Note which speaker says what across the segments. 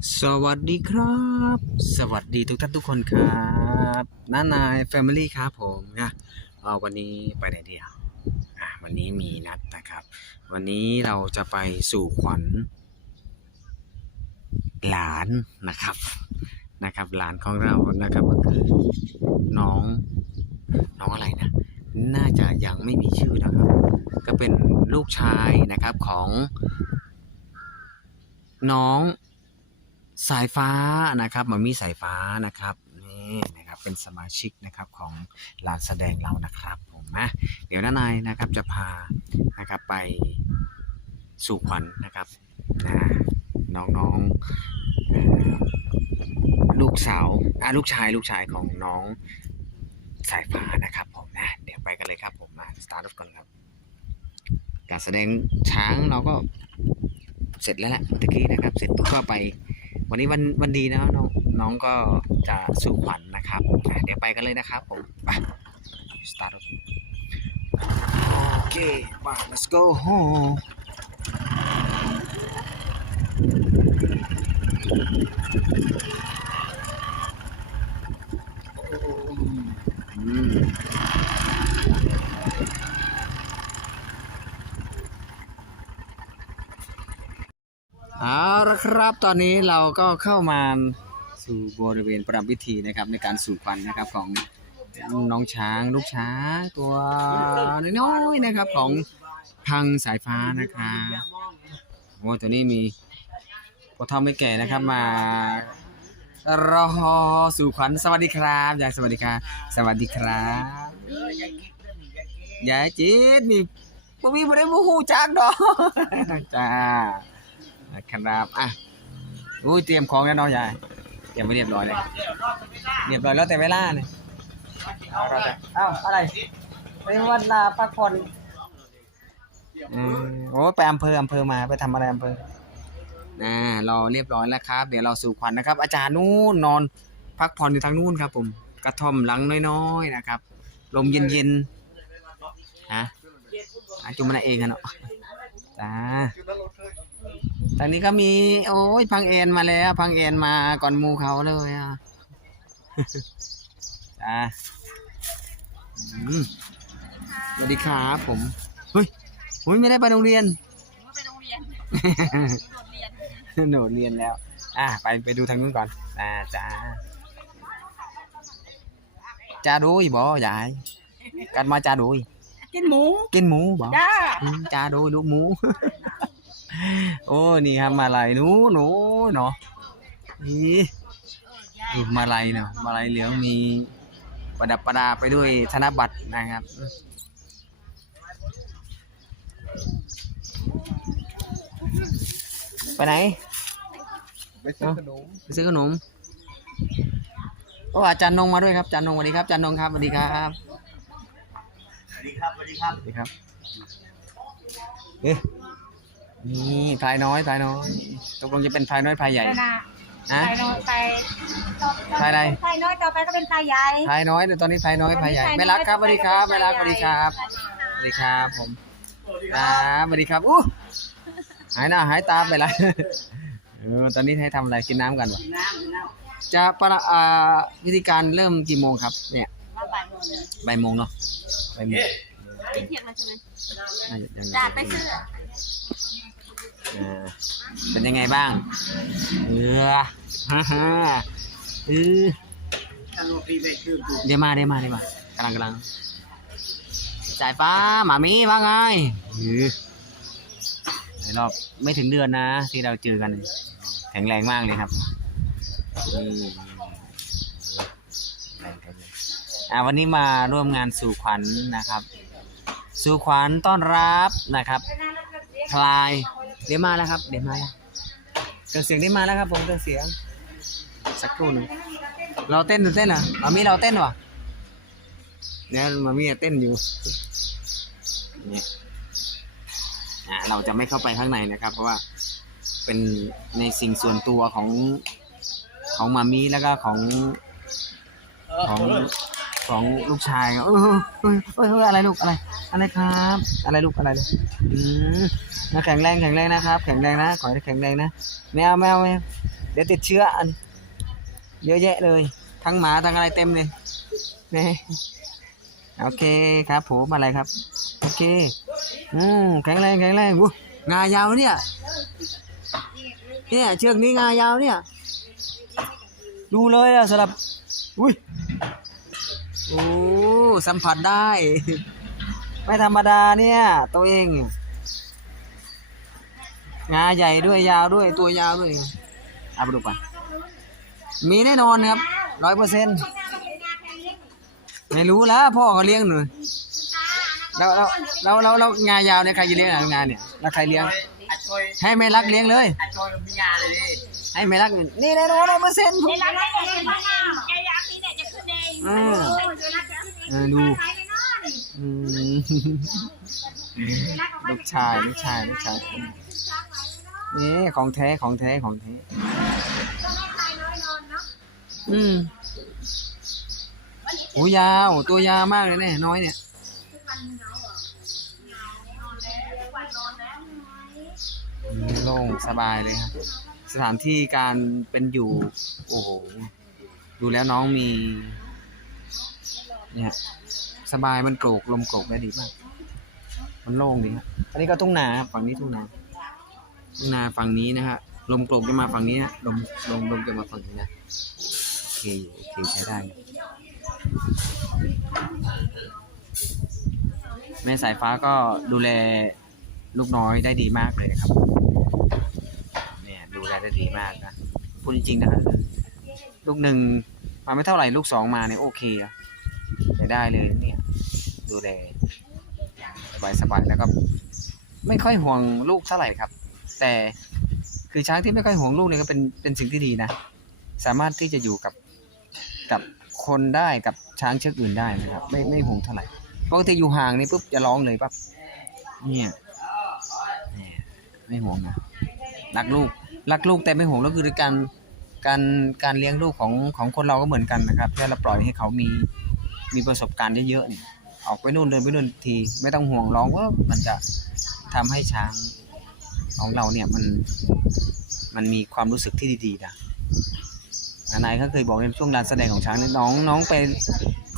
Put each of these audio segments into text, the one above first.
Speaker 1: สวัสดีครับ สวัสดีทุกท่านทุกคนครับน้านายแฟมิลี่ครับผมนะวันนี้ไปไหนดีอะอะวันนี้มีนัดนะครับ วันนี้เราจะไปสู่ขวัญหลานนะครับนะครับ หลานของเรานะครับก็คือน้องน้องอะไรนะ น่าจะยังไม่มีชื่อนะครับ ก็เป็นลูกชายนะครับของน้อง สายฟ้านะครับมามีสายฟ้านะครับนี่นะครับเป็นสมาชิกนะครับของลานแสดงเรานะครับผมนะเดี๋ยวน้านายนะครับจะพานะครับไปสู่ขวัญนะครับนะน้องๆเอ่อลูกสาวอะลูกชายลูกชายของน้องสายฟ้านะครับผมนะเดี๋ยวไปกันเลยครับผมมาสตาร์ทก่อนครับการแสดงช้างเราก็เสร็จแล้วแหละเมื่อตะกี้นะครับ เสร็จก็ไป วันนี้วันวันดีนะน้องน้องก็จะสู่ขวัญนะครับ เดี๋ยวไปกันเลยนะครับผมไป start โอเคมา let's go home ม เอาละ ครับตอนนี้เราก็เข้ามาสู่บริเวณประรำพิธีนะครับในการสู่ขวัญนะครับของน้องช้างลูกช้างตัวน้อยๆนะครับของพังสายฟ้านะครับโอ้ตัวนี้มีพ่อเท่าไม่แก่นะครับมารอสู่ขวัญสวัสดีครับยายสวัสดีครับสวัสดีครับยายจีดมีบ่มีบ่ได้บ่ฮู้จักดอกจ้านะครับอะ อุ้ยเตรียมของแล้วเนาะยายเตรียมไว้เรียบร้อยเลยเรียบร้อยแล้วแต่เวลาเนี่ยเอาเราจะเอ้าอะไรไปวันลาพักผ่อนอืมโอ้ไปอำเภออำเภอมาไปทำอะไรอำเภอน่ารอเรียบร้อยแล้วครับ เดี๋ยวเราสู่ขวัญนะครับ อาจารย์นู่นนอนพักผ่อนอยู่ทางนู่นครับ ผมกระท่อมหลังน้อยๆนะครับ ลมเย็นๆฮะอะจุ่มมันเองกันเนาะจ้า ทางนี้ก็มี โอ้ยพังเอ็นมาแล้ว พังเอ็นมาก่อนหมูเขาเลยอะจ้าอืมสวัสดีครับผมเฮ้ยผมไม่ได้ไปโรงเรียน
Speaker 2: ไปโรงเรียนโดดเรียน
Speaker 1: โดดเรียนแล้ว อะไปไปดูทางนู้นก่อนอ่าจ้าจ้าดูยบ่ยายกันมาจ้าดูย
Speaker 2: กินหมู
Speaker 1: กินหมูบ่
Speaker 2: จ้า
Speaker 1: อืมจ้าดูยลูกหมู โอ้นี่ครับมาลายหนูหนูเนาะนี่ดูมาลายเนาะมาลายเหลืองมีประดับประดาไปด้วยธนบัตรนะครับไปไหน
Speaker 3: ไปซื้อขนม
Speaker 1: ไปซื้อขนมโอ้อาจารย์นงมาด้วยครับอาจารย์นงสวัสดีครับอาจารย์นงครับสวัสดีครับ
Speaker 3: สวัสดีครับสวัสดีครับ
Speaker 1: สวัสดีครับเอ๊ะ นี่พลายน้อยพลายน้อยตกลงจะเป็นพลายน้อยพลายใหญ่
Speaker 2: ไปนะ
Speaker 1: ฮะ
Speaker 2: ไปน้อยไป
Speaker 1: ไปอะไร
Speaker 2: ไปน้อยต่อไปก็เป็นไปใหญ่
Speaker 1: พลายน้อยเดี๋ยวตอนนี้พลายน้อยพลายใหญ่ไม่รักครับสวัสดีครับไม่รักสวัสดีครับสวัสดีครับผมครับสวัสดีครับอู้หายหน้าหายตาไปละเออตอนนี้ให้ทำอะไรกินน้ำกันวะ
Speaker 2: น้ำน้
Speaker 1: จะประอ่าวิธีการเริ่มกี่โมงครับ เนี่ยำ
Speaker 2: มาบ่ายโมง
Speaker 1: บ่ายโมงเนาะบ่ายโมง
Speaker 2: ไปเที่ยงแล้วใช่ไหม
Speaker 1: น่าจะยัง
Speaker 2: จ้าไปซื้อ
Speaker 1: เออเป็นยังไงบ้าง เออฮ่าฮ่าเออ
Speaker 3: ถ้าโลปีไปคือ
Speaker 1: เดี๋ยวมาเดี๋ยวมาเดี๋ยวมากำลังกำลังสายฟ้าหมามีว่าไงเออในรอบไม่ถึงเดือนนะ ที่เราเจอกันแข็งแรงมากเลยครับอืมแรงครับอ่าวันนี้มาร่วมงานสู่ขวัญนะครับ สู่ขวัญต้อนรับนะครับพลาย เดี๋ยวมาแล้วครับ เดี๋ยวมาแล้วเครื่องเสียงได้มาแล้วครับผมเครื่องเสียง สักครู่หนึงเราเต้นหรือเต้นอะมามีเราเต้นวะเนี่ยมามีเต้นอยู่เนี่ยอ่าเราจะไม่เข้าไปข้างในนะครับ เพราะว่าเป็นในสิ่งส่วนตัวของของมามีแล้วก็ของของ ของลูกชายเออเออเอออะไรลูกอะไร อะไรครับ อะไรลูกอะไรลูกอืมนะแข็งแรงแข็งแรงนะครับ แข็งแรงนะขอให้แข็งแรงนะแมวแมวแมวเดี๋ยวติดเชื้ออันเยอะแยะเลย ทั้งหมาทั้งอะไรเต็มเลยนี่โอเคครับผมอะไรครับ โอเคอืมแข็งแรงแข็งแรงอู้งายาวเนี่ยเนี่ยเชือกนี้งายาวเนี่ย ดูเลยอะสำหรับอุ้ย โอ้สัมผัสได้ ไม่ธรรมดาเนี่ย ตัวเองงาใหญ่ด้วยยาวด้วยตัวยาวด้วยเอาไปดูก่อนมีแน่นอนครับร้อยเปอร์เซ็นต์ไม่รู้แล้วพ่อเขาเลี้ยงหนูแล้วแล้วแล้วแล้วแล้วงายาวเนี่ยใครจะเลี้ยงอะงานเนี่ยแล้วใครเลี้ยง
Speaker 3: อาจอย
Speaker 1: ให้แม่รักเลี้ยงเลย
Speaker 3: อาจอยมีงานเลยดิ
Speaker 1: ให้แม่รักนี่แน่นอนร้อยเปอร์เซ็นต์
Speaker 2: อง
Speaker 1: อ่าเออดูอืมลูกชายลูกชายลูกชายนี่ของแท้ของแท้ของแท้อืมโอ้ยาว ตัวยาวมากเลยเนี่ยน้อยเนี่ยอืมโล่งสบายเลยครับ สถานที่การเป็นอยู่ โอ้โห ดูแล้วน้องมี เนี่ยสบายมันโกรกลมโกรกได้ดีมาก มันโล่งดีครับอันนี้ก็ทุ่งนาครับฝั่งนี้ทุ่งนาทุ่งนาฝั่งนี้นะฮะลมโกรกจะมาฝั่งนี้นะลมลมลมจะมาฝั่งนี้นะโอเคอยู่โอเคใช้ได้ แม่สายฟ้าก็ดูแลลูกน้อยได้ดีมากเลยครับเนี่ยดูแลได้ดีมากนะพูดจริงๆนะครับลูกหนึ่งมาไม่เท่าไหร่ลูกสองมาเนี่ยโอเคอะใช้ ได้เลยเนี่ย ดูแลสบายสบายๆแล้วก็ไม่ค่อยห่วงลูกเท่าไหร่ครับ แต่คือช้างที่ไม่ค่อยห่วงลูกเนี่ยก็เป็นเป็นสิ่งที่ดีนะ สามารถที่จะอยู่กับกับคนได้กับช้างเชือกอื่นได้นะครับ ไม่ไม่ห่วงเท่าไหร่ปกติอยู่ห่างนี่ปุ๊บจะร้องเลยปั๊บเนี่ยเนี่ยไม่ห่วงนะรักลูกรักลูกแต่ไม่ห่วงแล้วคือการการการเลี้ยงลูกของของคนเราก็เหมือนกันนะครับถ้าเราปล่อยให้เขามี มีประสบการณ์เยอะๆเนี่ยออกไปนู่นเดินไปนู่นที ไม่ต้องห่วงร้องว่ามันจะทำให้ช้างของเราเนี่ยมันมันมีความรู้สึกที่ดีๆนะนายเขาเคยบอกในช่วงการแสดงของช้างน้องน้องไป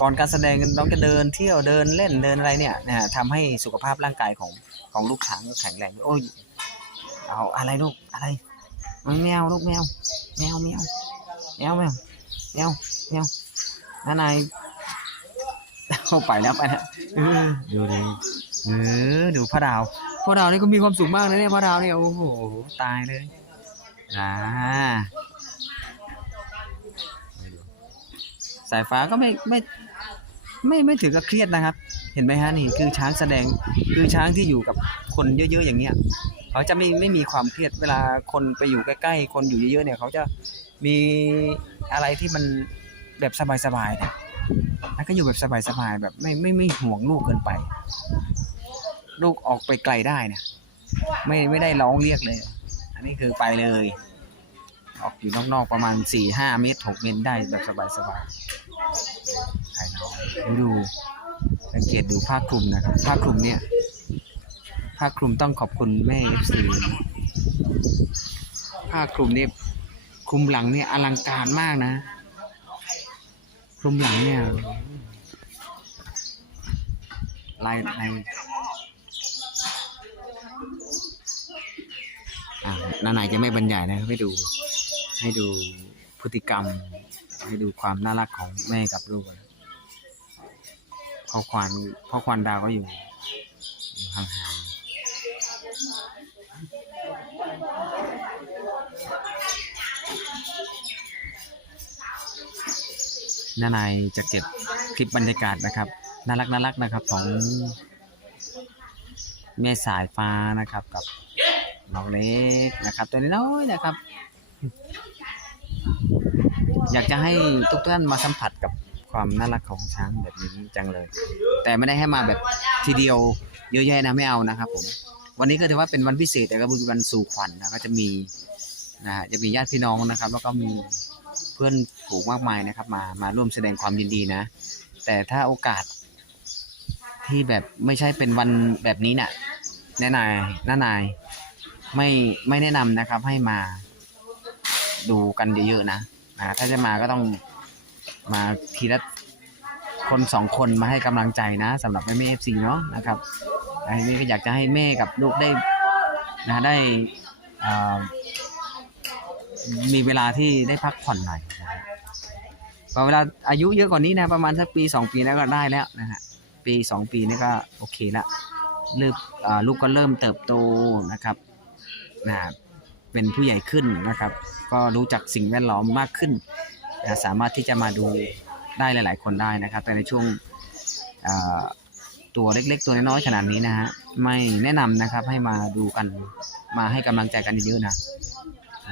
Speaker 1: ก่อนการแสดงน้องจะเดินเที่ยวเดินเล่นเดินอะไรเนี่ยนะฮะทำให้สุขภาพร่างกายของของลูกช้างแข็งแรงโอ้ยเอาอะไรลูกอะไรแมวลูกแมวแมวแมวแมวแมวแมวแมวนานาย เอาไปแล้วไปแล้วเออดูดิเออดูพระดาวพระดาวนี่ก็มีความสุขมากนะเนี่ยพระดาวเนี่ยโอ้โหตายเลยอ่าสายฟ้าก็ไม่ไม่ไม่ไม่ถือกับเครียดนะครับ เห็นไหมฮะนี่คือช้างแสดงคือช้างที่อยู่กับคนเยอะๆอย่างเงี้ยเขาจะไม่ไม่มีความเครียดเวลาคนไปอยู่ใกล้ๆ คนอยู่เยอะๆเนี่ยเขาจะมีอะไรที่มันแบบสบายๆเนี่ย แล้วก็อยู่แบบสบายๆแบบไม่ไม่ไม่ห่วงลูกเกินไป ลูกออกไปไกลได้เนี่ยไม่ไม่ได้ร้องเรียกเลย อันนี้คือไปเลย ออกอยู่นอกๆประมาณสี่ห้าเมตรหกเมตรได้แบบสบายๆภายนอกดูสังเกตดูผ้าคลุมนะครับผ้าคลุมเนี่ยผ้าคลุมต้องขอบคุณแม่เอฟซีผ้าคลุมนี่คลุมหลังเนี่ยอลังการมากนะคลุมหลังเนี่ย ลายลายอ่านาไหนจะไม่บรรยายนะครับให้ดู ให้ดูพฤติกรรม ให้ดูความน่ารักของแม่กับลูกนะพ่อควานพ่อควานดาวก็อยู่อยู่ห่างๆน้านายจะเก็บคลิปบรรยากาศนะครับ น่ารักน่ารักนะครับของแม่สายฟ้านะครับกับน้องเล็กนะครับ ตัวน้อยนะครับ อยากจะให้ทุกท่านมาสัมผัสกับความน่ารักของช้างแบบนี้จังเลย แต่ไม่ได้ให้มาแบบทีเดียวเยอะแยะนะไม่เอานะครับผมวันนี้ก็ถือว่าเป็นวันพิเศษแต่ก็เป็นวันสู่ขวัญนะก็จะมีนะฮะจะมีญาติพี่น้องนะครับ แล้วก็มีเพื่อนฝูงมากมายนะครับ มามาร่วมแสดงความยินดีนะ แต่ถ้าโอกาส ที่แบบไม่ใช่เป็นวันแบบนี้เนี่ยแน่นายน้านาย ไม่ไม่แนะนำนะครับ ให้มาดูกันเยอะๆนะนะถ้าจะมาก็ต้องมาทีละคนสองคนมาให้กำลังใจนะสำหรับแม่แม่เอฟซีเนาะนะครับอันนี้ก็อยากจะให้แม่กับลูกได้นะได้มีเวลาที่ได้พักผ่อนหน่อยนะฮะพอเวลาอายุเยอะกว่านี้นะประมาณสักปีสองปีแล้วก็ได้แล้วนะฮะ ปีสองปีนี่ก็โอเคละเริ่มลูกก็เริ่มเติบโตนะครับนะเป็นผู้ใหญ่ขึ้นนะครับ ก็รู้จักสิ่งแวดล้อมมากขึ้นนะสามารถที่จะมาดูได้หลาย ๆ คนได้นะครับ แต่ในช่วงตัวเล็ก ๆ ตัวน้อยๆขนาดนี้นะฮะไม่แนะนำนะครับให้มาดูกันมาให้กำลังใจกันเยอะๆนะ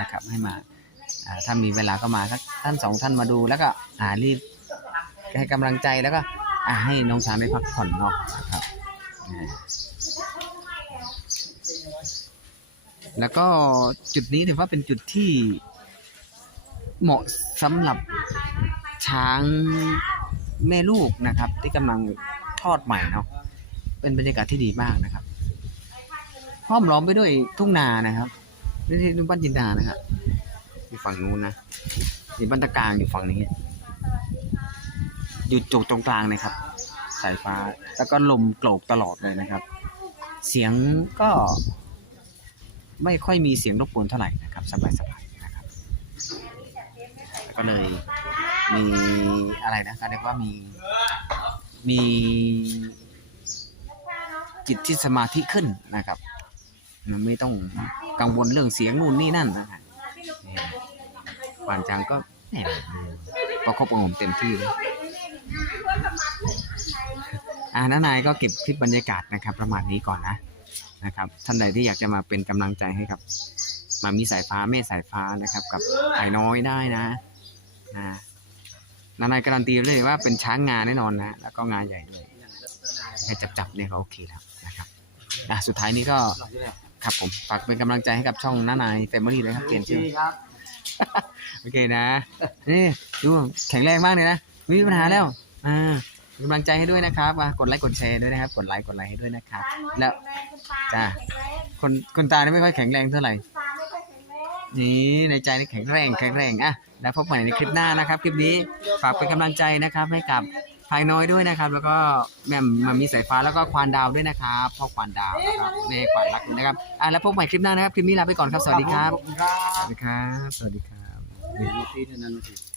Speaker 1: นะครับ ให้มาถ้ามีเวลาก็มาท่านสองท่านมาดูแล้วก็รีบให้กำลังใจแล้วก็ ให้น้องช้างได้พักผ่อนเนาะนะครับ แล้วก็จุดนี้ถือว่าเป็นจุดที่เหมาะสำหรับช้างแม่ลูกนะครับ ที่กำลังทอดใหม่เนาะเป็นบรรยากาศที่ดีมากนะครับห้อมล้อมไปด้วยทุ่งนานะครับนี่ที่บ้านจินดานะครับอยู่ฝั่งนู้นนะมีบ้านตะกางอยู่ฝั่งนี้ อยู่จกตรงกลางนะครับ สายฟ้า แล้วก็ลมโกรกตลอดเลยนะครับ เสียงก็ไม่ค่อยมีเสียงรบกวนเท่าไหร่นะครับสบายๆนะครับ ก็เลยมีอะไรนะก็เรียกว่ามีมีจิตที่สมาธิขึ้นนะครับมันไม่ต้องกังวลเรื่องเสียงนู่นนี่นั่นนะครับนี่านจังก็ประคบประงมเต็มที่เลย อ่าน้านายก็เก็บคลิปบรรยากาศนะครับ ประมาณนี้ก่อนนะนะครับ ท่านใดที่อยากจะมาเป็นกำลังใจให้กับมามีสายฟ้าแม่สายฟ้านะครับ กับไอ้น้อยได้นะนะนานายการันตีเลยว่าเป็นช้างงานแน่นอนนะแล้วก็งานใหญ่ด้วยแค่จับจับเนี่ยก็โอเคแล้วนะครับอะสุดท้ายนี้ก็ครับผมฝากเป็นกำลังใจให้กับช่องน้านายแฟมิลี่เลยครับเปลี่ยนชื่อ
Speaker 3: ครับ
Speaker 1: โอเคนะนี่ดูแข็งแรงมากเลยนะไม่มีปัญหาแล้วอ่า กำลังใจให้ด้วยนะครับอะกดไลค์กดแชร์ด้วยนะครับ กดไลค์กดไลค์ให้ด้วยนะครับ แล้วจ้าคนคนตาเนี่ยไม่ค่อยแข็งแรงเท่าไหร่นี่ในใจนี่แข็งแรงแข็งแรงอะแล้วพบใหม่ในคลิปหน้านะครับคลิปนี้ฝากเป็นกำลังใจนะครับให้กับภายน้อยด้วยนะครับ แล้วก็แม่มมามีสายฟ้าแล้วก็ควานดาวด้วยนะครับพ่อควานดาวนะครับในควานรักนะครับอะแล้วพบใหม่คลิปหน้านะครับคลิปนี้ลาไปก่อนครับสวัสดีครับ
Speaker 3: ขอบคุณครับ
Speaker 1: สวัสดีครับสวัสดีครับ